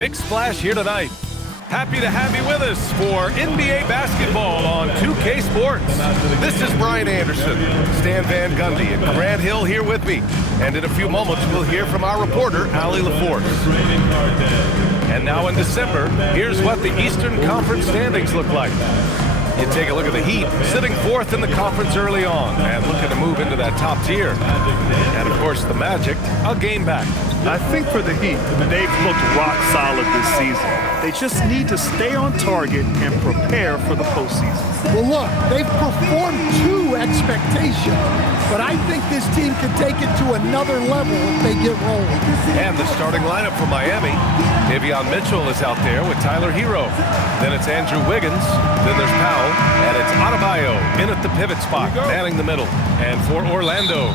Big splash here tonight. Happy to have you with us for NBA basketball on 2K Sports. This is Brian Anderson, Stan Van Gundy, and Grant Hill here with me. And in a few moments, we'll hear from our reporter, Allie LaForce. And now in December, here's what the Eastern Conference standings look like. You take a look at the Heat, sitting fourth in the conference early on and looking to move into that top tier. And, of course, the Magic, a game back. I think for the Heat, they've looked rock solid this season. They just need to stay on target and prepare for the postseason. Well, look, they've performed to expectations, but I think this team can take it to another level if they get rolling. And the starting lineup for Miami, Davion Mitchell is out there with Tyler Hero. Then it's Andrew Wiggins. Then there's Powell. And it's Adebayo in at the pivot spot, manning the middle. And for Orlando,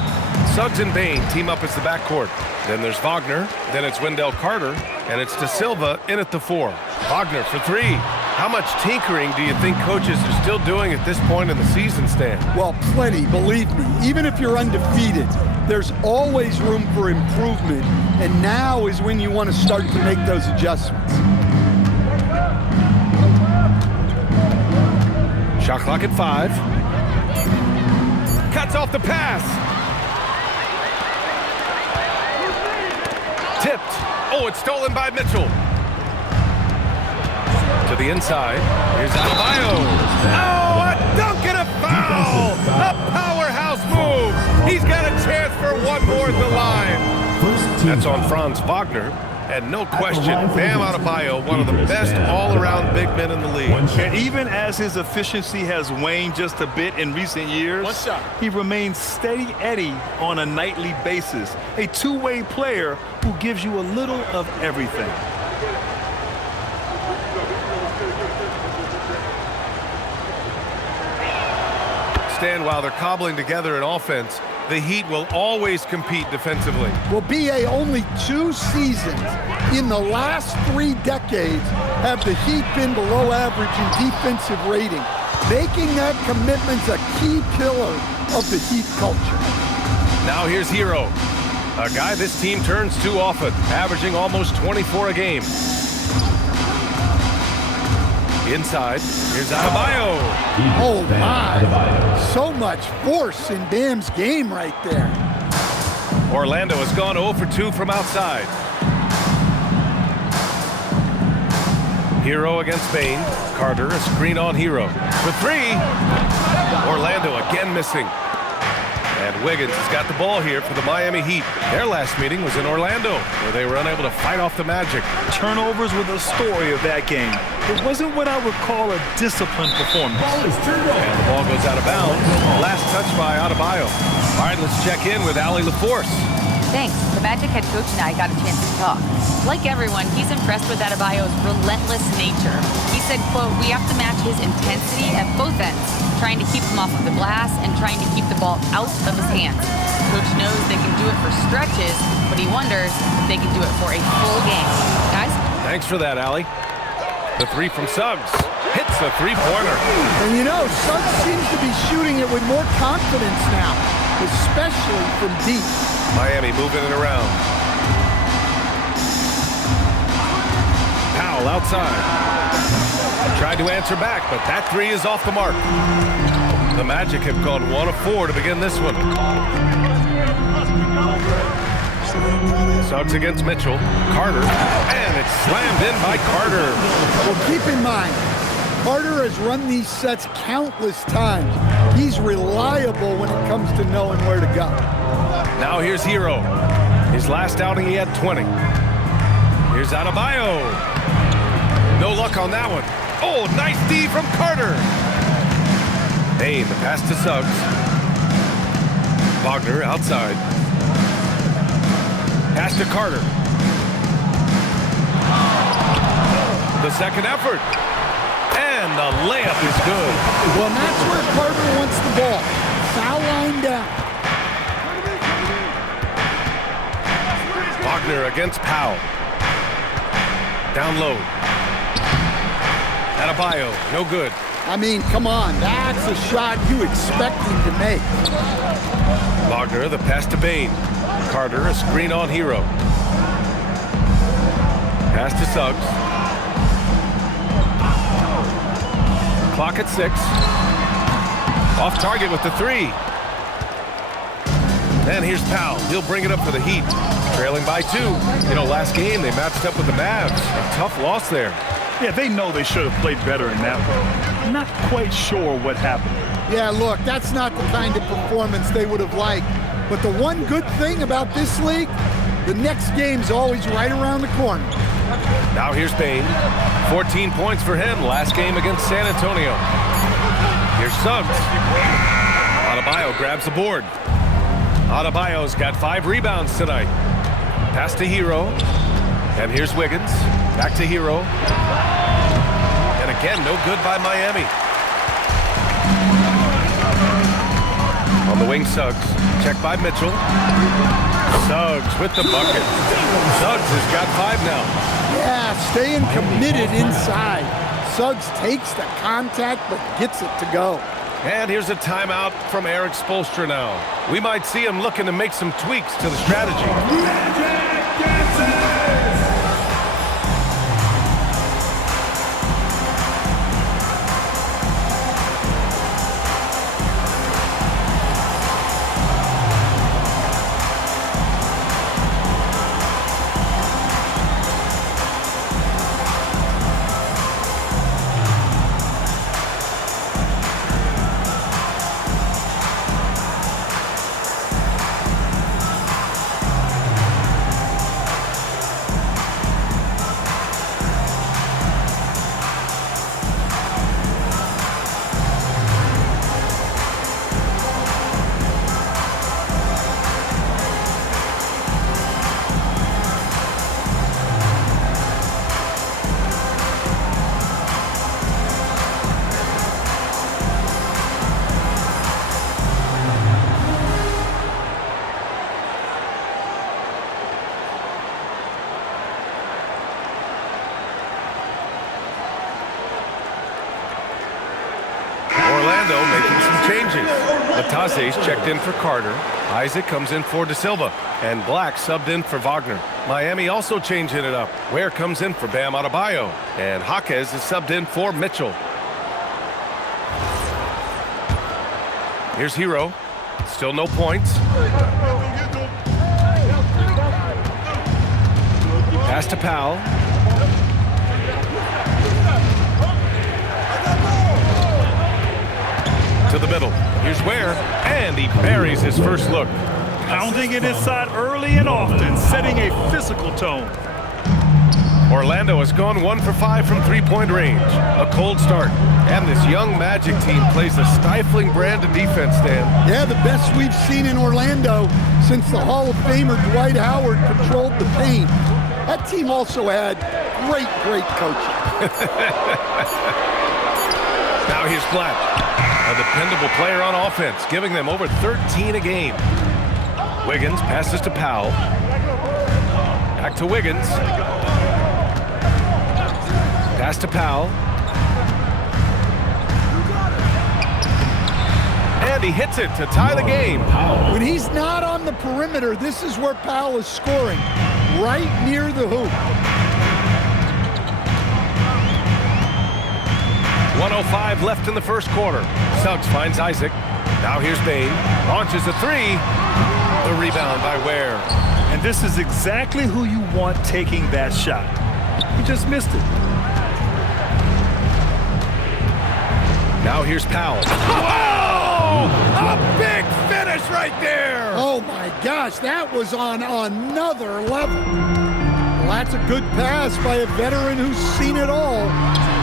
Suggs and Bane team up as the backcourt. Then there's Wagner. Then it's Wendell Carter. And it's De Silva in at the 4. Wagner for 3. How much tinkering do you think coaches are still doing at this point in the season, Stan? Well, plenty, believe me. Even if you're undefeated, there's always room for improvement. And now is when you want to start to make those adjustments. Shot clock at 5. Cuts off the pass. Tipped. Oh, it's stolen by Mitchell. To the inside. Here's Adebayo. Oh, a dunk and a foul! A powerhouse move. He's got a chance for one more at the line. That's on Franz Wagner. And no question, Bam Adebayo, one of the best all-around big men in the league. And even as his efficiency has waned just a bit in recent years, he remains steady Eddie on a nightly basis. A two-way player who gives you a little of everything. Stan, while they're cobbling together an offense, the Heat will always compete defensively. Well, BA, only 2 seasons in the last 3 decades have the Heat been below average in defensive rating, making that commitment a key pillar of the Heat culture. Now here's Hero, a guy this team turns to often, averaging almost 24 a game. Inside, here's Adebayo. Oh, my. So much force in Bam's game right there. Orlando has gone 0 for 2 from outside. Hero against Bane. Carter, a screen on Hero. For 3. Orlando again missing. And Wiggins has got the ball here for the Miami Heat. Their last meeting was in Orlando, where they were unable to fight off the Magic. Turnovers were the story of that game. It wasn't what I would call a disciplined performance. And the ball goes out of bounds. Last touch by Adebayo. All right, let's check in with Allie LaForce. Thanks. The Magic head coach and I got a chance to talk. Like everyone, he's impressed with Adebayo's relentless nature. He said, quote, "We have to match his intensity at both ends, trying to keep him off of the glass and trying to keep the ball out of his hands. Coach knows they can do it for stretches, but he wonders if they can do it for a full game." Guys? Thanks for that, Allie. The 3 from Suggs. Hits a 3-pointer. And you know, Suggs seems to be shooting it with more confidence now, especially from deep. Miami moving it around. Powell outside. Tried to answer back, but that 3 is off the mark. The Magic have gone 1 of 4 to begin this one. Suggs against Mitchell. Carter. And it's slammed in by Carter. Well, keep in mind, Carter has run these sets countless times. He's reliable when it comes to knowing where to go. Now here's Hero. His last outing, he had 20. Here's Adebayo. No luck on that one. Oh, nice D from Carter. Bane, the pass to Suggs. Wagner outside. Pass to Carter. The second effort. And the layup is good. Well, that's where Carter wants the ball. Foul line down. Wagner against Powell. Down low. Adebayo, no good. I mean, come on, that's a shot you expect him to make. Wagner, the pass to Bane. Carter, a screen on Hero. Pass to Suggs. Clock at 6. Off target with the 3. And here's Powell. He'll bring it up for the Heat. Trailing by 2. You know, last game they matched up with the Mavs. A tough loss there. Yeah, they know they should have played better in that one. Not quite sure what happened. Yeah, look, that's not the kind of performance they would have liked. But the one good thing about this league, the next game's always right around the corner. Now here's Bane. 14 points for him last game against San Antonio. Here's Suggs. Adebayo grabs the board. Adebayo's got 5 rebounds tonight. Pass to Hero. And here's Wiggins. Back to Hero. And again, no good by Miami. On the wing, Suggs. Check by Mitchell. Suggs with the bucket. Suggs has got 5 now. Yeah, staying committed inside. Suggs takes the contact but gets it to go. And here's a timeout from Eric Spoelstra now. We might see him looking to make some tweaks to the strategy. Orlando making some changes. Latase's checked in for Carter. Isaac comes in for De Silva. And Black subbed in for Wagner. Miami also changing it up. Ware comes in for Bam Adebayo. And Jaquez is subbed in for Mitchell. Here's Hero. Still no points. Pass to Powell. To the middle. Here's Ware, and he buries his first look. Pounding it inside early and often, setting a physical tone. Orlando has gone 1 for 5 from three-point range. A cold start. And this young Magic team plays a stifling brand of defense, Dan. Yeah, the best we've seen in Orlando since the Hall of Famer Dwight Howard controlled the paint. That team also had great coaching. Now here's Black, a dependable player on offense, giving them over 13 a game. Wiggins passes to Powell. Back to Wiggins. Pass to Powell. And he hits it to tie the game. When he's not on the perimeter, this is where Powell is scoring, right near the hoop. 1:05 left in the first quarter. Suggs finds Isaac. Now here's Bane. Launches a 3. The rebound by Ware. And this is exactly who you want taking that shot. He just missed it. Now here's Powell. Whoa! A big finish right there! Oh my gosh, that was on another level. Well, that's a good pass by a veteran who's seen it all,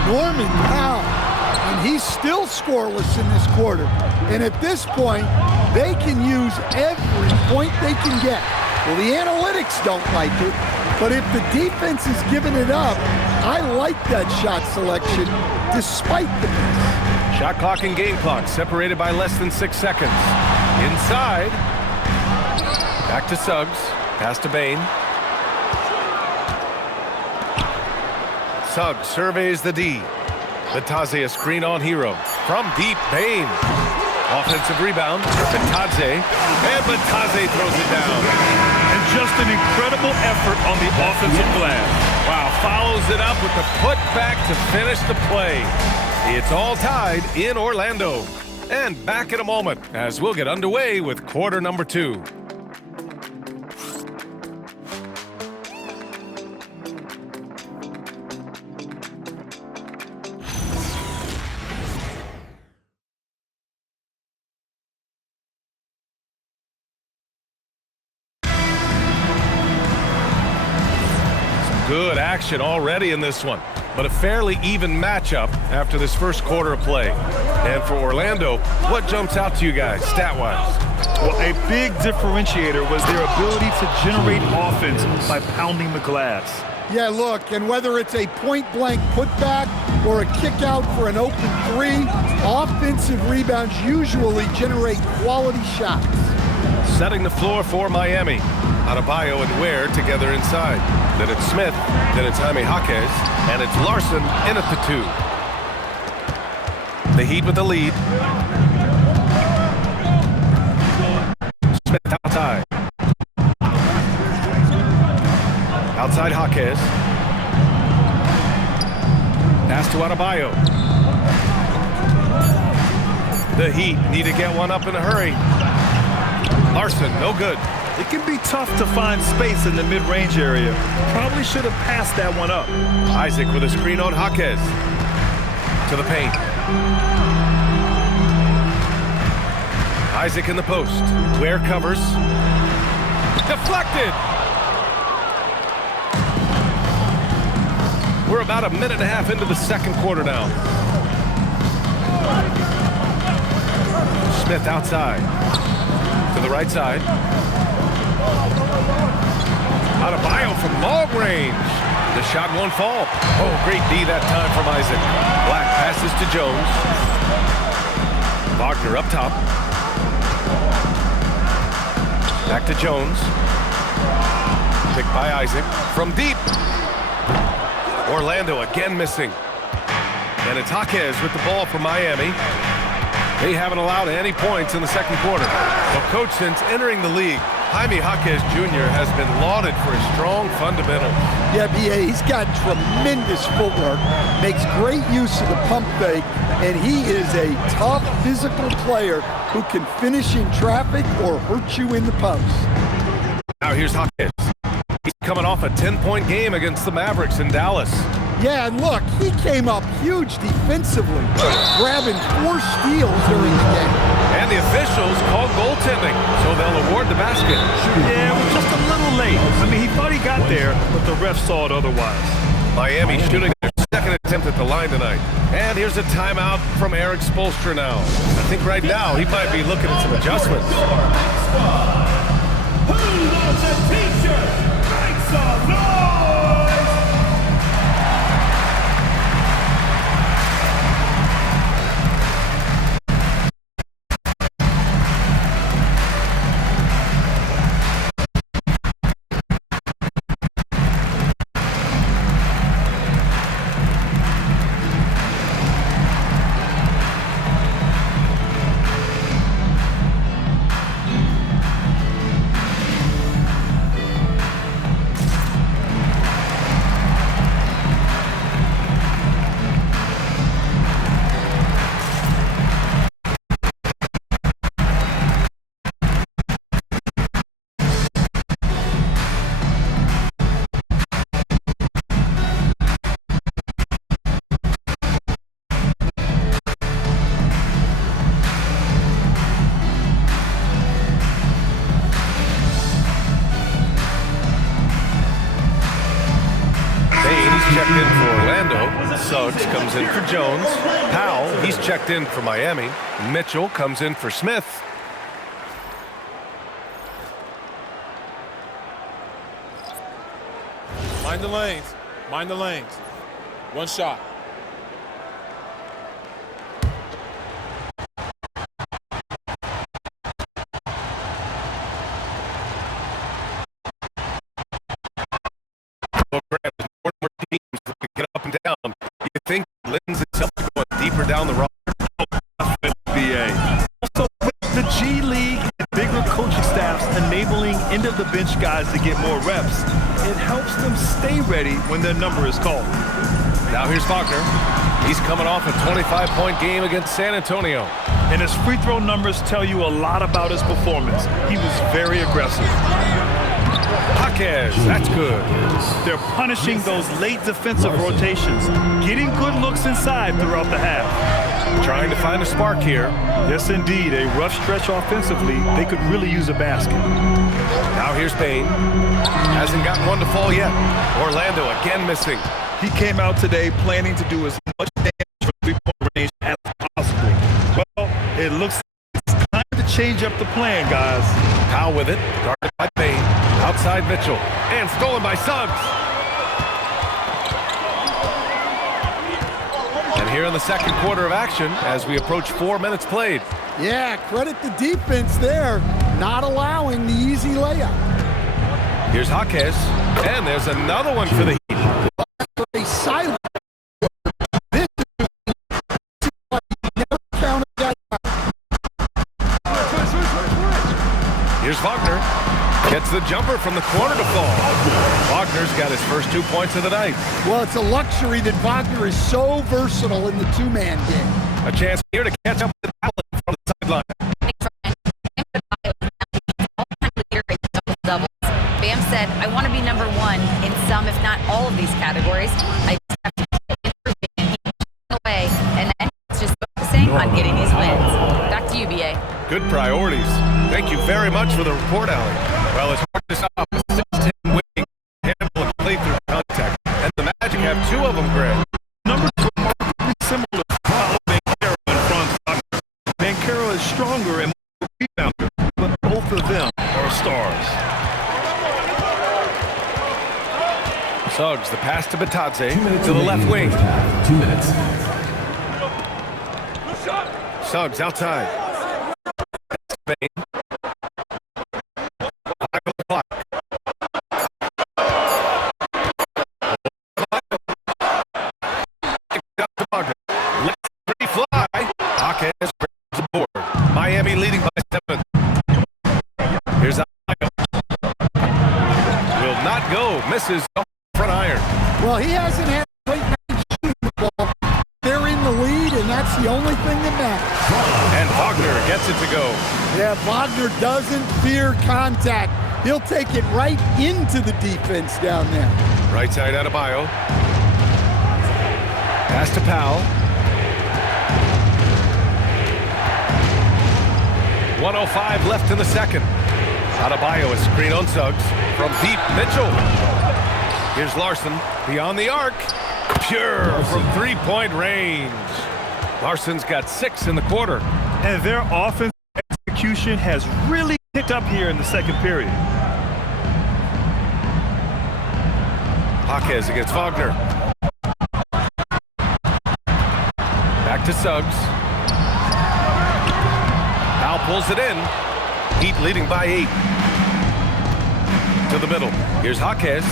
Norman Powell. And he's still scoreless in this quarter. And at this point, they can use every point they can get. Well, the analytics don't like it, but if the defense is giving it up, I like that shot selection despite the miss. Shot clock and game clock separated by less than 6 seconds. Inside. Back to Suggs. Pass to Bane. Suggs surveys the D. Batadze a screen on Hero. From deep, Bane. Offensive rebound. Batadze. And Batadze throws it down. And just an incredible effort on the offensive glass. Wow, follows it up with the putback to finish the play. It's all tied in Orlando. And back in a moment as we'll get underway with quarter number 2. Good action already in this one, but a fairly even matchup after this first quarter of play. And for Orlando, what jumps out to you guys stat-wise? Well, a big differentiator was their ability to generate offense by pounding the glass. Yeah, look, and whether it's a point-blank putback or a kick out for an open 3, offensive rebounds usually generate quality shots. Setting the floor for Miami. Adebayo and Ware together inside. Then it's Smith, then it's Jaime Jaquez, and it's Larson in at the 2. The Heat with the lead. Smith outside. Outside Jaquez. Pass to Adebayo. The Heat need to get one up in a hurry. Larson, no good. It can be tough to find space in the mid-range area. Probably should have passed that one up. Isaac with a screen on Jaquez. To the paint. Isaac in the post. Ware covers. Deflected! We're about a minute and a half into the second quarter now. Smith outside. To the right side. Adebayo from long range. The shot won't fall. Oh, great D that time from Isaac. Black passes to Jones. Wagner up top. Back to Jones. Picked by Isaac. From deep. Orlando again missing. And it's Jaquez with the ball for Miami. They haven't allowed any points in the second quarter. Well, coach, since entering the league, Jaime Jaquez Jr. has been lauded for his strong fundamentals. Yeah, B.A., he's got tremendous footwork, makes great use of the pump fake, and he is a tough physical player who can finish in traffic or hurt you in the post. Now here's Jaquez. He's coming off a 10-point game against the Mavericks in Dallas. Yeah, and look, he came up huge defensively, grabbing 4 steals during the game. And the officials called goaltending, so they'll award the basket. Yeah, it was just a little late. I mean, he thought he got there, but the ref saw it otherwise. Miami shooting their second attempt at the line tonight. And here's a timeout from Eric Spoelstra now. I think right now he might be looking at some adjustments. Who wants a t-shirt? Make some noise! Checked in for Orlando. Suggs comes in for Jones. Powell, he's checked in for Miami. Mitchell comes in for Smith. Mind the lanes. Mind the lanes. One shot. Get up and down. You think it lends itself to going deeper down the roster? BA. Also, with the G League and bigger coaching staffs enabling end-of-the-bench guys to get more reps, it helps them stay ready when their number is called. Now here's Wagner. He's coming off a 25-point game against San Antonio. And his free throw numbers tell you a lot about his performance. He was very aggressive. Jaquez, that's good. They're punishing those late defensive rotations, getting good looks inside throughout the half. Trying to find a spark here. Yes, indeed. A rough stretch offensively. They could really use a basket. Now here's Payne. Hasn't gotten one to fall yet. Orlando again missing. He came out today planning to do as much damage from three-point range as possible. Well, it looks like it's time to change up the plan, guys. Powell with it. Guarded by Payne. Outside Mitchell. And stolen by Suggs. And here in the second quarter of action as we approach 4 minutes played. Yeah, credit the defense there, not allowing the easy layup. Here's Jaquez. And there's another one for the Heat. A silent. This is like never counted that. Here's Wagner. Gets the jumper from the corner to fall. Wagner's got his first 2 points of the night. Well, it's a luxury that Wagner is so versatile in the two-man game. A chance here to catch up with Allen from the sideline. Bam said, I want to be number one in some, if not all of these categories. I just have to keep improving and away, and then it's just focusing on getting these wins. Back to you, BA. Good priorities. Thank you very much for the report, Allie. Well, it's hard to stop a 6-10 winning handful of play-through contact, and the Magic have 2 of them, Greg. Numbers remarkably similar to Bancaro in front of Wagner. Bancaro is stronger and more rebounder, but both of them are stars. Suggs, the pass to Batadze to the left wing. 2 minutes. Suggs outside. Spain. 5 on the clock. Let three fly. Jaquez grabs the board. Miami leading by 7. Here's Ayo. Will not go. Misses off the front iron. Well, he hasn't had a great night shooting the ball. They're in the lead, and that's the only thing that matters. And Wagner gets it to go. Yeah, Wagner doesn't fear contact. He'll take it right into the defense down there. Right side Adebayo. Pass to Powell. 1:05 left in the second. Adebayo is screen on Suggs. From deep, Mitchell. Here's Larson beyond the arc. Pure from three-point range. Larson's got 6 in the quarter. And their offensive execution has really picked up here in the second period. Jaquez against Wagner. Back to Suggs. Powell pulls it in. Heat leading by 8. To the middle. Here's Jaquez.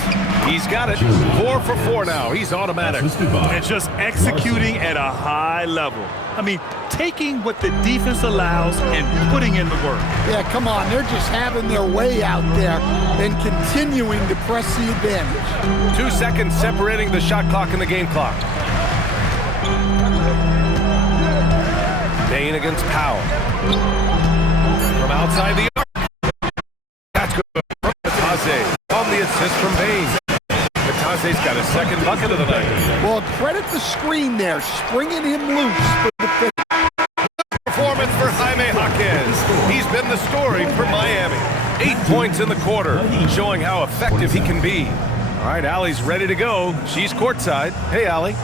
He's got it. 4 for 4 now. He's automatic. And just executing at a high level. I mean, taking what the defense allows and putting in the work. Yeah, come on. They're just having their way out there and continuing to press the advantage. 2 seconds separating the shot clock and the game clock. Payne against Powell. From outside the arc. That's good. From Batadze. On the assist from Payne. Batadze's got his second bucket of the night. Well, credit the screen there, springing him loose for the finish. Performance for Jaime Jaquez. He's been the story for Miami. 8 points in the quarter, showing how effective he can be. All right, Allie's ready to go. She's courtside. Hey, Allie.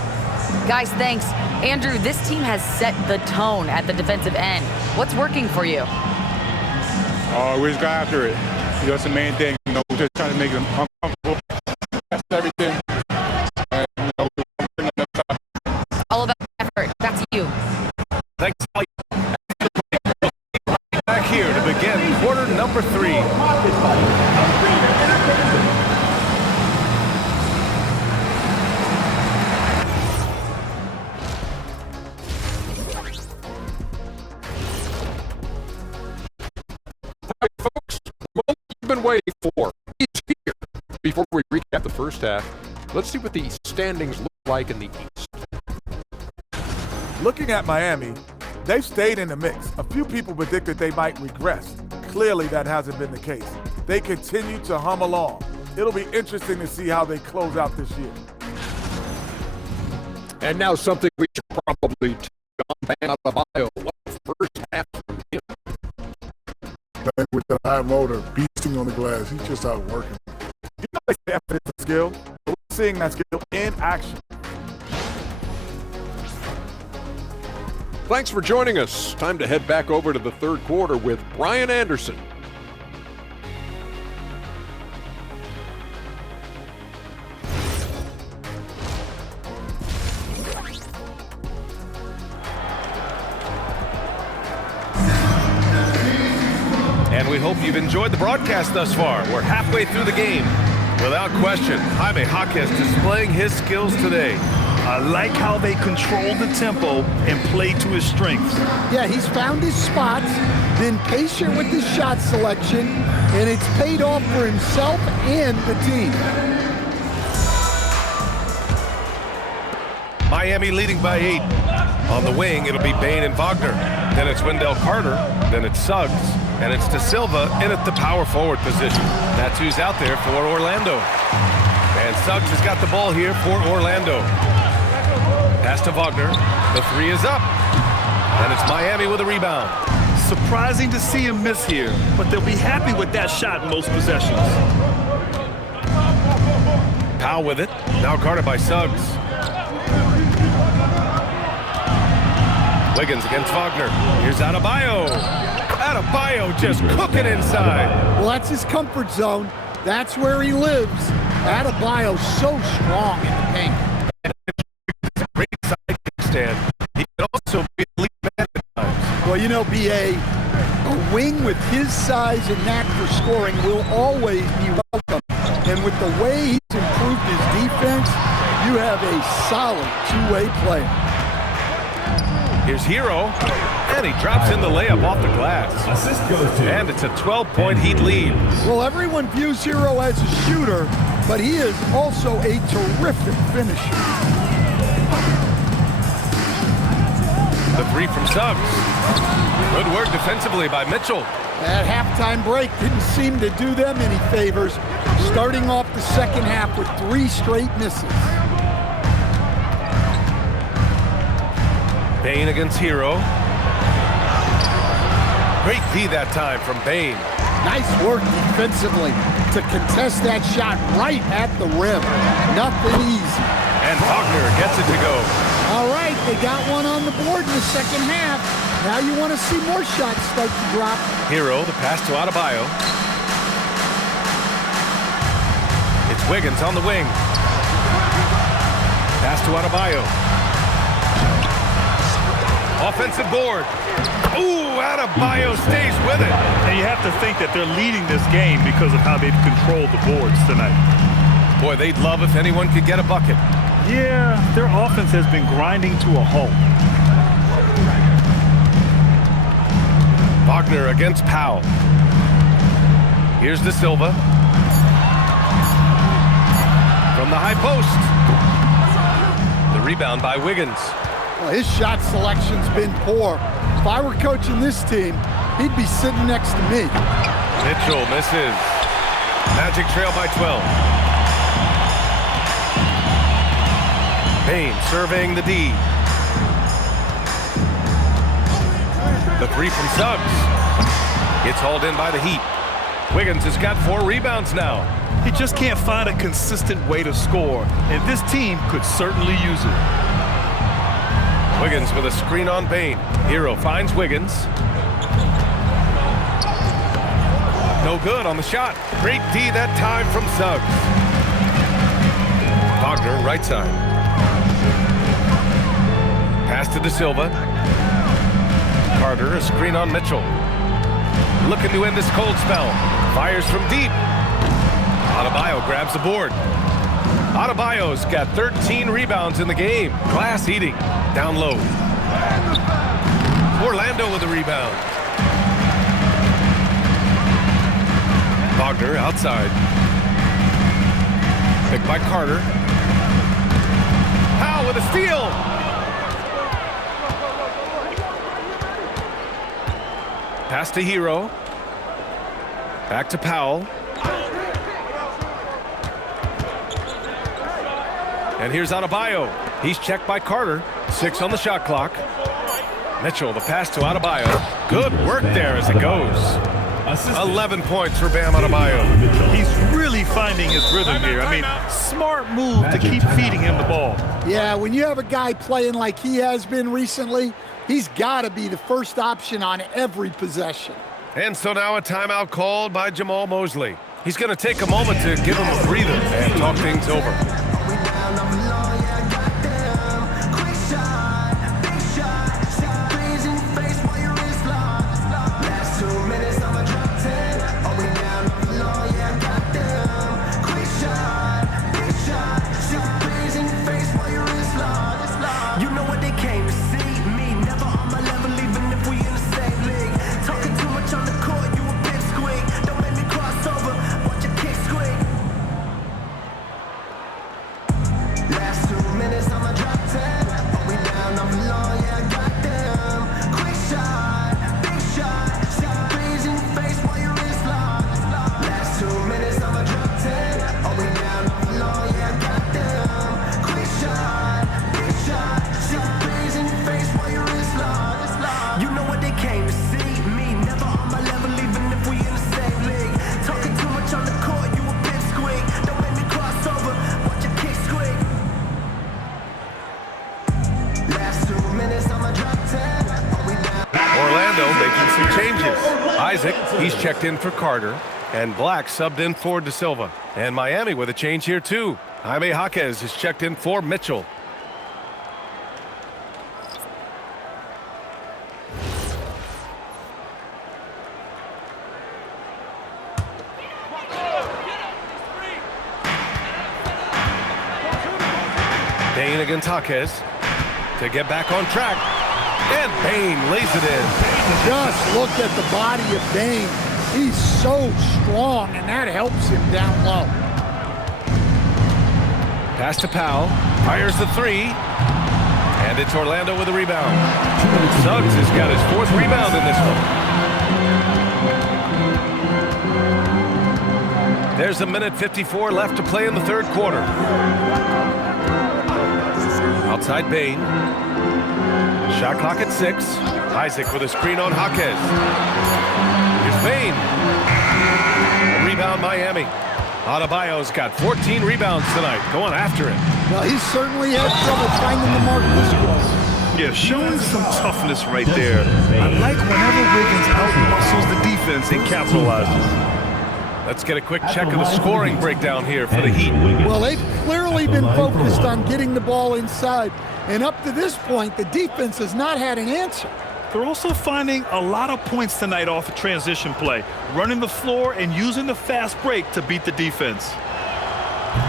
Guys, thanks. Andrew, this team has set the tone at the defensive end. What's working for you? We just got after it. That's the main thing. We're just trying to make them uncomfortable. That's everything. All about effort. Back to you. Thanks. Back here to begin quarter number 3. Folks, what we've been waiting for is here. Before we recap the first first half. Let's see what the standings look like in the East. Looking at Miami, they've stayed in the mix. A few people predicted they might regress. Clearly, that hasn't been the case. They continue to hum along. It'll be interesting to see how they close out this year. And now something we should probably take on Bam Adebayo. What the first half from him? With the high motor, beasting on the glass, he's just out working. You know they say effort is a skill. We're seeing that skill in action. Thanks for joining us. Time to head back over to the third quarter with Brian Anderson. And we hope you've enjoyed the broadcast thus far. We're halfway through the game. Without question, Jaime Jaquez displaying his skills today. I like how they control the tempo and play to his strengths. Yeah, he's found his spots, been patient with his shot selection, and it's paid off for himself and the team. Miami leading by 8. On the wing, it'll be Bane and Wagner. Then it's Wendell Carter. Then it's Suggs. And it's De Silva in at the power forward position. That's who's out there for Orlando. And Suggs has got the ball here for Orlando. Pass to Wagner. The three is up. And it's Miami with a rebound. Surprising to see him miss here, but they'll be happy with that shot in most possessions. Powell with it. Now guarded by Suggs. Wiggins against Wagner. Here's Adebayo. Adebayo just cooking inside. Well, that's his comfort zone. That's where he lives. Adebayo's so strong in the paint. Great side stand. He can also be a lead man at times. Well, you know, B.A., a wing with his size and knack for scoring will always be welcome. And with the way he's improved his defense, you have a solid two-way player. Here's Hero, and he drops in the layup off the glass. Assist goes to. And it's a 12-point Heat lead. Well, everyone views Hero as a shooter, but he is also a terrific finisher. The three from Suggs. Good work defensively by Mitchell. That halftime break didn't seem to do them any favors, starting off the second half with 3 straight misses. Bane against Hero. Great D that time from Bane. Nice work defensively to contest that shot right at the rim. Nothing easy. And Wagner gets it to go. All right, they got one on the board in the second half. Now you want to see more shots start to drop. Hero, the pass to Adebayo. It's Wiggins on the wing. Pass to Adebayo. Offensive board. Ooh, Adebayo stays with it. And you have to think that they're leading this game because of how they've controlled the boards tonight. Boy, they'd love if anyone could get a bucket. Yeah, their offense has been grinding to a halt. Wagner against Powell. Here's De Silva. From the high post. The rebound by Wiggins. Well, his shot selection's been poor. If I were coaching this team, he'd be sitting next to me. Mitchell misses. Magic trail by 12. Payne surveying the D. The three from Suggs. It's hauled in by the Heat. Wiggins has got 4 rebounds now. He just can't find a consistent way to score, and this team could certainly use it. Wiggins with a screen on Payne. Hero finds Wiggins. No good on the shot. Great D that time from Suggs. Wagner, right side. Pass to De Silva. Carter, a screen on Mitchell. Looking to end this cold spell. Fires from deep. Adebayo grabs the board. Adebayo's got 13 rebounds in the game. Glass eating. Down low. Orlando with the rebound. Wagner outside. Picked by Carter. Powell with a steal. Pass to Hero. Back to Powell. And here's Adebayo. He's checked by Carter. 6 on the shot clock. Mitchell, the pass to Adebayo. Good work there as it goes. 11 points for Bam Adebayo. He's really finding his rhythm here. I mean, smart move to keep feeding him the ball. Yeah, when you have a guy playing like he has been recently, he's got to be the first option on every possession. And so now a timeout called by Jamal Mosley. He's going to take a moment to give him a breather and talk things over. Isaac, he's checked in for Carter, and Black subbed in for De Silva. And Miami with a change here too. Jaime Jaquez is checked in for Mitchell. Bain against Jaquez to get back on track. And Bain lays it in. Just look at the body of Bain. He's so strong, and that helps him down low. Pass to Powell. Fires the 3. And it's Orlando with a rebound. Suggs has got his 4th rebound in this one. There's 1:54 left to play in the 3rd quarter. Outside Bain. Shot clock at 6. Isaac with a screen on Jaquez. Here's Bain. Rebound Miami. Adebayo's got 14 rebounds tonight. Going after it. Well, he certainly had trouble finding the mark this quarter. Yeah, showing some toughness right there. I like whenever Wiggins out-muscles the defense and capitalizes. Let's get a quick check of the scoring breakdown here for the Heat. Well, they've clearly been focused on getting the ball inside. And up to this point, the defense has not had an answer. They're also finding a lot of points tonight off of transition play, running the floor and using the fast break to beat the defense.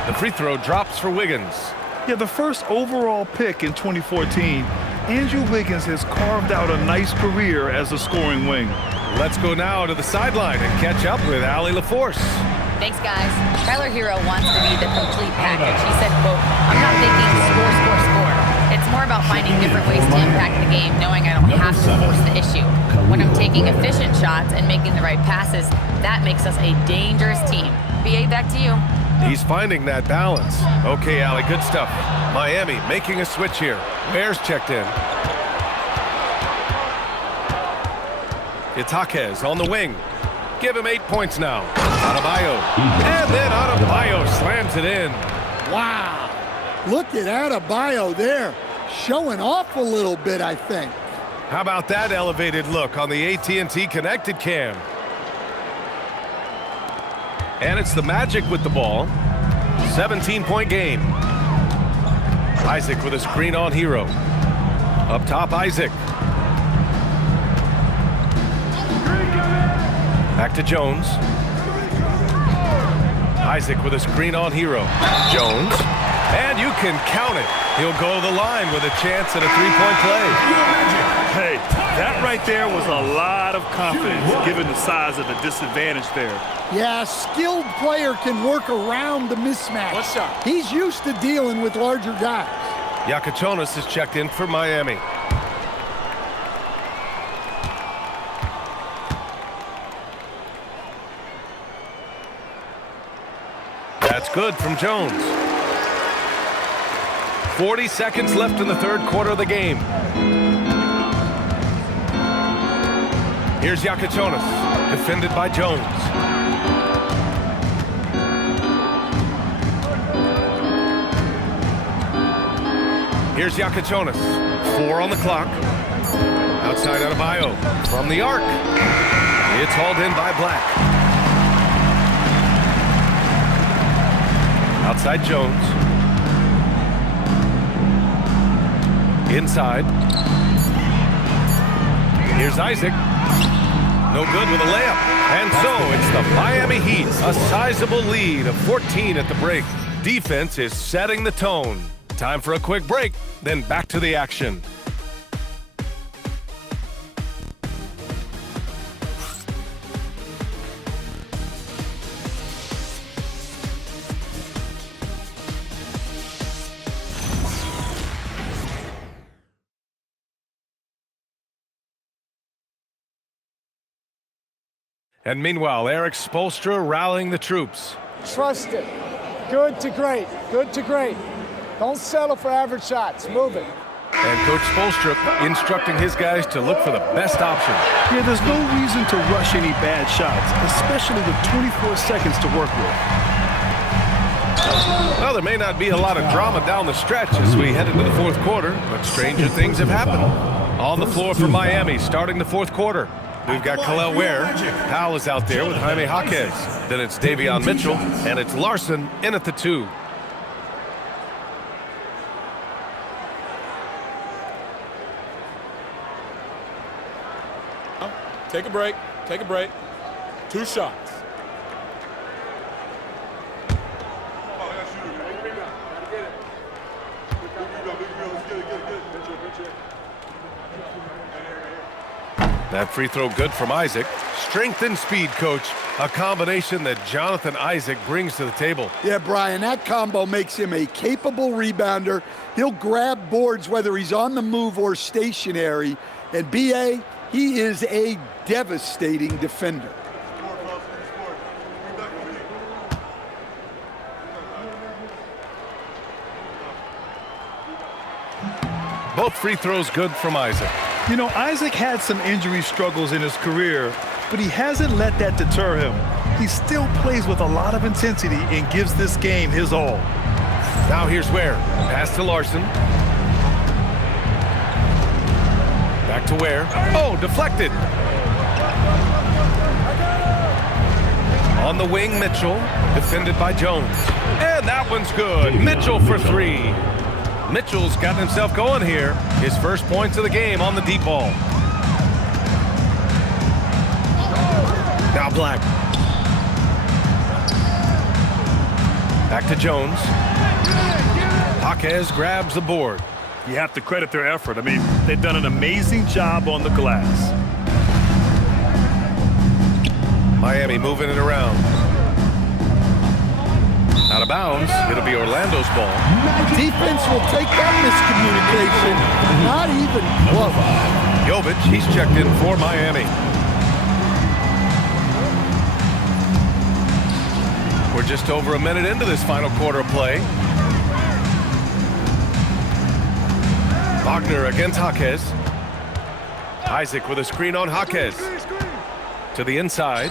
The free throw drops for Wiggins. Yeah, the first overall pick in 2014, Andrew Wiggins has carved out a nice career as a scoring wing. Let's go now to the sideline and catch up with Allie LaForce. Thanks, guys. Tyler Hero wants to be the complete package. He said, quote, "I'm not thinking score, score, score. It's more about finding different ways to impact the game, knowing I don't have to force the issue. When I'm taking efficient shots and making the right passes, that makes us a dangerous team." BA, back to you. He's finding that balance. Okay, Allie, good stuff. Miami making a switch here. Bears checked in. It's Jaquez on the wing. Give him 8 points now. Adebayo. And then Adebayo slams it in. Wow. Look at Adebayo there. Showing off a little bit, I think. How about that elevated look on the AT&T Connected Cam? And it's the Magic with the ball. 17-point game. Isaac with a screen on Hero. Up top, Isaac. Back to Jones. Isaac with a screen on Hero. Jones And you can count it. He'll go to the line with a chance at a three-point play. Hey, that right there was a lot of confidence given the size of the disadvantage there. Yeah, a skilled player can work around the mismatch. One shot. He's used to dealing with larger guys. Yakachonis is checked in for Miami. That's good from Jones. 40 seconds left in the third quarter of the game. Here's Yakachonis, defended by Jones. Here's Yakachonis, 4 on the clock. Outside Adebayo from the arc. It's hauled in by Black. Outside Jones. Inside. Here's Isaac. No good with a layup. And so it's the Miami Heat. A sizable lead of 14 at the break. Defense is setting the tone. Time for a quick break, then back to the action. And meanwhile, Eric Spoelstra rallying the troops. Trust it. Good to great. Good to great. Don't settle for average shots. Move it. And Coach Spoelstra instructing his guys to look for the best option. Yeah, there's no reason to rush any bad shots, especially with 24 seconds to work with. Well, there may not be a lot of drama down the stretch as we head into the fourth quarter, but stranger things have happened. On the floor for Miami, starting the fourth quarter. We've got Khalil Ware. Powell is out there with Jaime Jaquez. Then it's Davion Mitchell, and it's Larson in at the 2. Take a break. Take a break. 2 shots. That free throw good from Isaac. Strength and speed, Coach. A combination that Jonathan Isaac brings to the table. Yeah, Brian, that combo makes him a capable rebounder. He'll grab boards whether he's on the move or stationary. And B.A., he is a devastating defender. Both free throws good from Isaac. You know, Isaac had some injury struggles in his career, but he hasn't let that deter him. He still plays with a lot of intensity and gives this game his all. Now here's Ware. Pass to Larson. Back to Ware. Oh, deflected. On the wing, Mitchell. Defended by Jones. And that one's good. Mitchell for 3. Mitchell's gotten himself going here. His first points of the game on the deep ball. Now Black. Back to Jones. Jaquez grabs the board. You have to credit their effort. I mean, they've done an amazing job on the glass. Miami moving it around. Out of bounds. It'll be Orlando's ball. Defense will take that miscommunication. Not even close. Jovic, he's checked in for Miami. We're just over a minute into this final quarter of play. Wagner against Jaquez. Isaac with a screen on Jaquez. To the inside.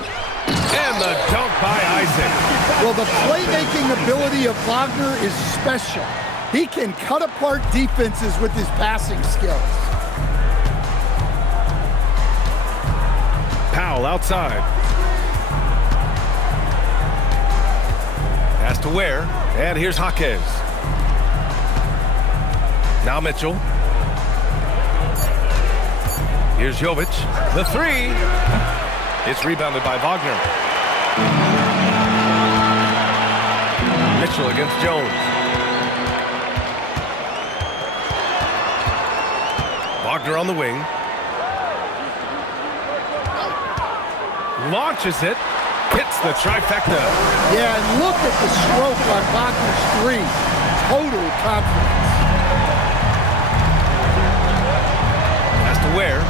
And the dunk by Isaac. Well, the playmaking ability of Wagner is special. He can cut apart defenses with his passing skills. Powell outside. Pass to Ware. And here's Jaquez. Now Mitchell. Here's Jovic. The 3. It's rebounded by Wagner. Mitchell against Jones. Wagner on the wing. Launches it. Hits the trifecta. Yeah, and look at the stroke on Wagner's three. Total confidence. Has to wear.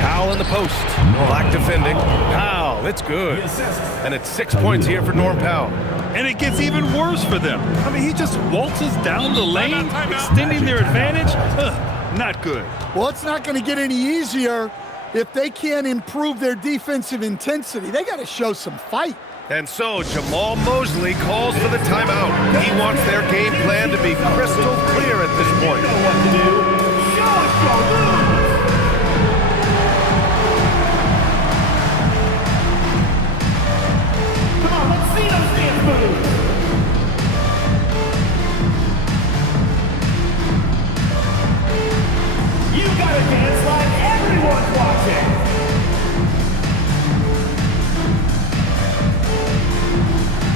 Powell in the post. Black defending. Powell, it's good. And it's 6 points here for Norm Powell. And it gets even worse for them. I mean, he just waltzes down the lane, extending their advantage. Not good. Well, it's not going to get any easier if they can't improve their defensive intensity. They got to show some fight. And so Jamal Mosley calls for the timeout. He wants their game plan to be crystal clear at this point. You know what to do. Show us your moves. Come on, let's see those dance moves. You gotta dance like everyone's watching.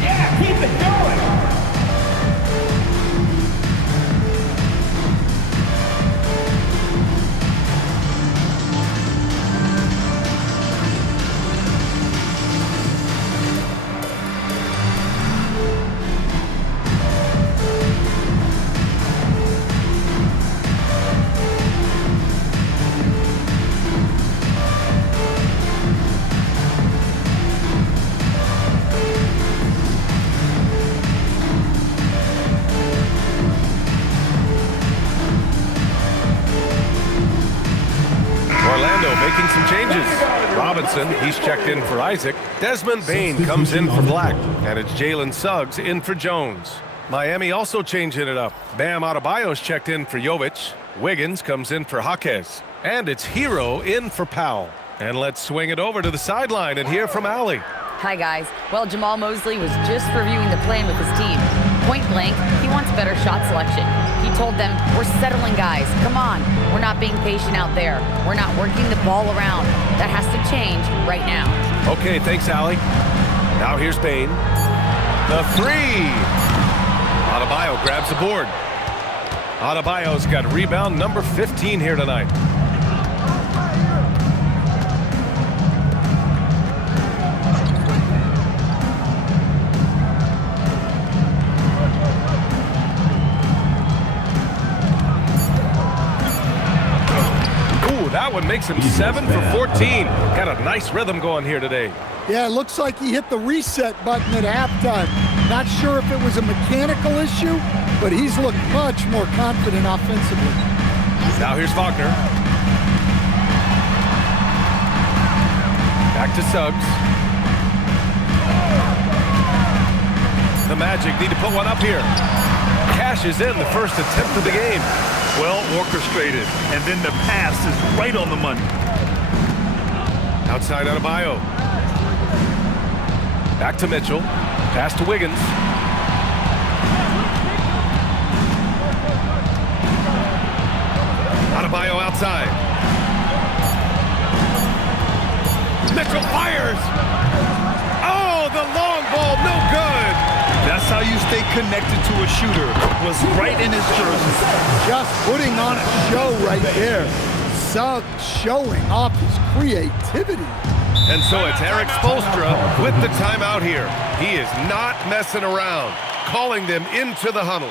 Yeah, keep it going. Making some changes. Robinson, he's checked in for Isaac. Desmond Bain comes in for Black. And it's Jalen Suggs in for Jones. Miami also changing it up. Bam Adebayo's checked in for Jovic. Wiggins comes in for Jaquez. And it's Hero in for Powell. And let's swing it over to the sideline and hear from Allie. Hi, guys. Well, Jamal Mosley was just reviewing the plan with his team. Point blank, he wants better shot selection. He told them, we're settling, guys. Come on. We're not being patient out there. We're not working the ball around. That has to change right now. Okay, thanks, Allie. Now here's Bain. The three. Adebayo grabs the board. Adebayo's got rebound number 15 here tonight. That one makes him 7 for 14. Got a nice rhythm going here today. Yeah, it looks like he hit the reset button at halftime. Not sure if it was a mechanical issue, but he's looked much more confident offensively. Now here's Wagner. Back to Suggs. The Magic need to put one up here. Cashes in the first attempt of the game. Well orchestrated, and then the pass is right on the money. Outside Adebayo. Back to Mitchell. Pass to Wiggins. Adebayo outside. Mitchell fires. Oh, the long ball, no good. That's how you stay connected to a shooter. Was right in his jersey. Just putting on a show right there. Suggs showing off his creativity. And so it's Eric Spoelstra with the timeout here. He is not messing around, calling them into the huddle.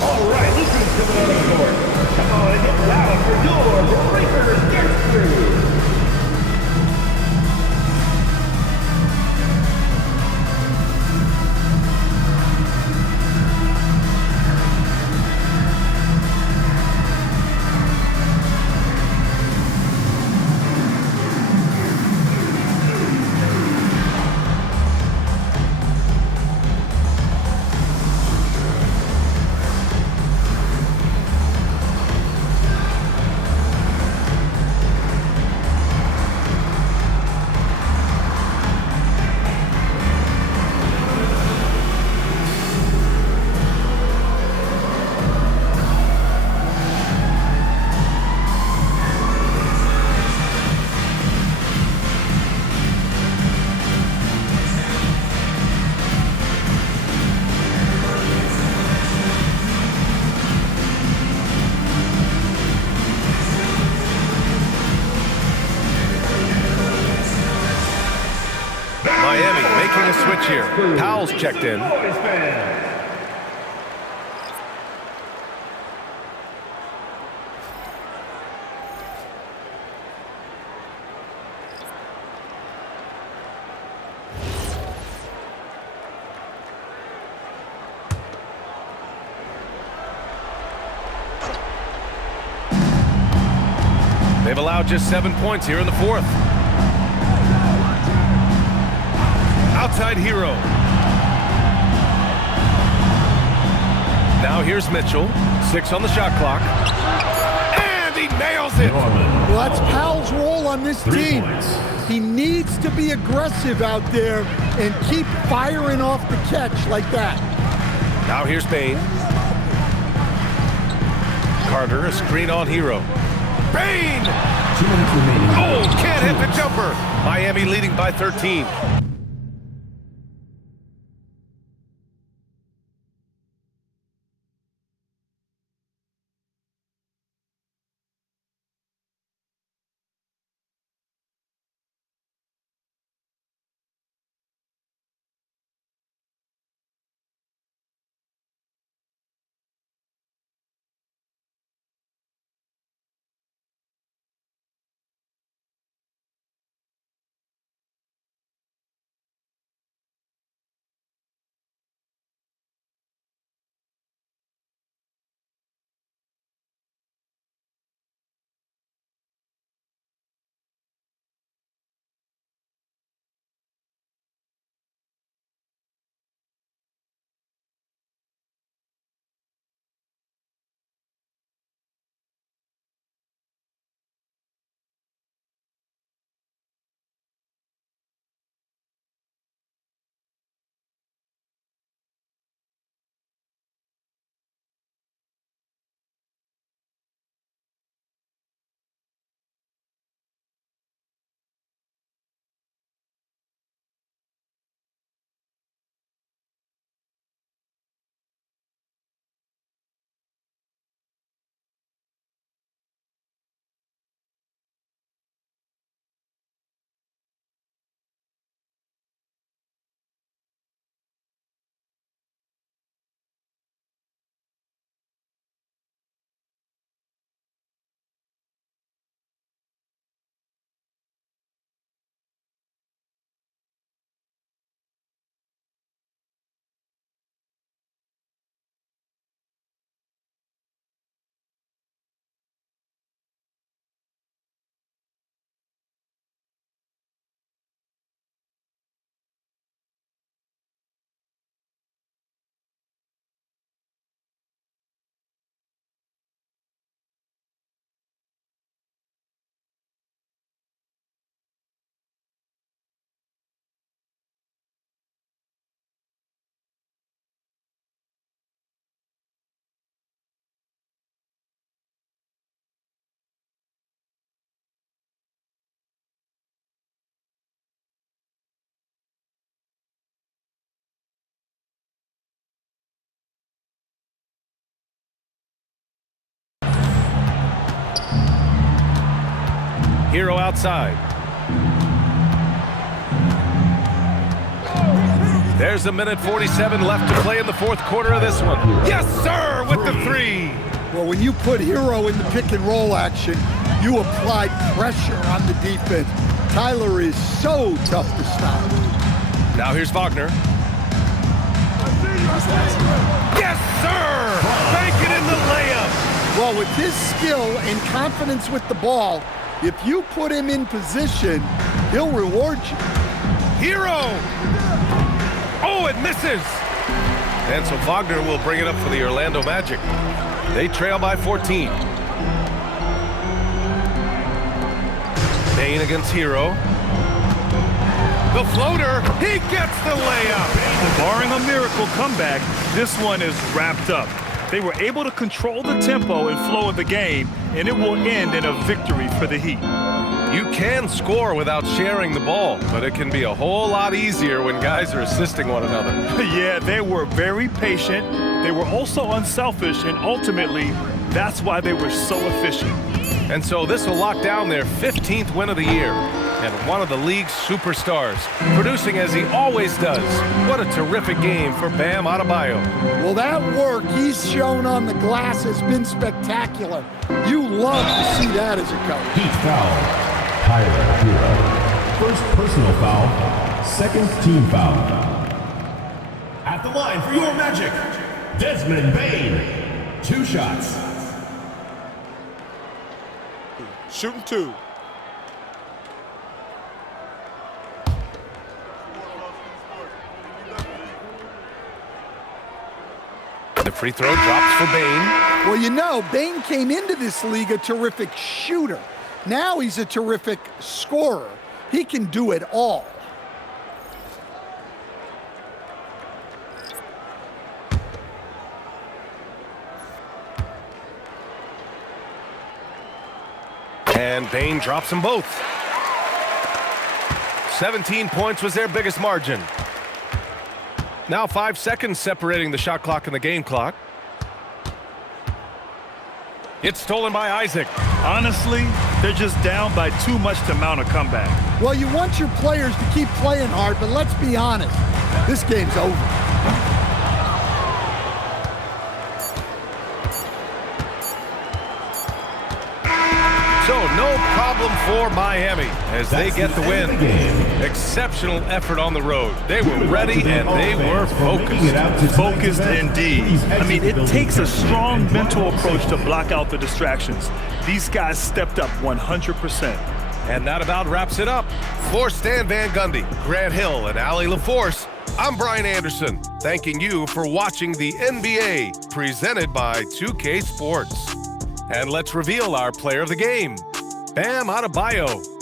All right, listeners coming out of the court. Come on and get loud for your Breakers Dance Crew. Powell's checked in. They've allowed just 7 points here in the fourth. Outside Hero. Now here's Mitchell. 6 on the shot clock. And he nails it. Well, that's Powell's role on this team. He needs to be aggressive out there and keep firing off the catch like that. Now here's Bain. Carter, a screen on Hero. Bain! Oh, can't hit the jumper. Miami leading by 13. Hero outside. There's 1:47 left to play in the fourth quarter of this one. Yes, sir, with the three. Well, when you put Hero in the pick and roll action, you apply pressure on the defense. Tyler is so tough to stop. Now here's Wagner. Yes, sir! Bank it in the layup. Well, with his skill and confidence with the ball, if you put him in position, he'll reward you. Hero! Oh, it misses! And so Wagner will bring it up for the Orlando Magic. They trail by 14. Bain against Hero. The floater, he gets the layup! Barring a miracle comeback, this one is wrapped up. They were able to control the tempo and flow of the game, and it will end in a victory for the Heat. You can score without sharing the ball, but it can be a whole lot easier when guys are assisting one another. Yeah, they were very patient. They were also unselfish, and ultimately, that's why they were so efficient. And so this will lock down their 15th win of the year. and one of the league's superstars, producing as he always does. What a terrific game for Bam Adebayo. Well, that work he's shown on the glass has been spectacular. You love to see that as a coach. Heat foul. Tyler Hero. First personal foul. Second team foul. At the line for your Magic, Desmond Bane. 2 shots. Shooting 2. The free throw drops for Bane. Well, you know, Bane came into this league a terrific shooter. Now he's a terrific scorer. He can do it all. And Bane drops them both. 17 points was their biggest margin. Now 5 seconds separating the shot clock and the game clock. It's stolen by Isaac. Honestly, they're just down by too much to mount a comeback. Well, you want your players to keep playing hard, but let's be honest, this game's over. So no problem for Miami as they get the win. Exceptional effort on the road. They were ready and they were focused. Focused indeed. I mean, it takes a strong mental approach to block out the distractions. These guys stepped up 100%. And that about wraps it up. For Stan Van Gundy, Grant Hill, and Allie LaForce, I'm Brian Anderson, thanking you for watching the NBA presented by 2K Sports. And let's reveal our player of the game, Bam Adebayo.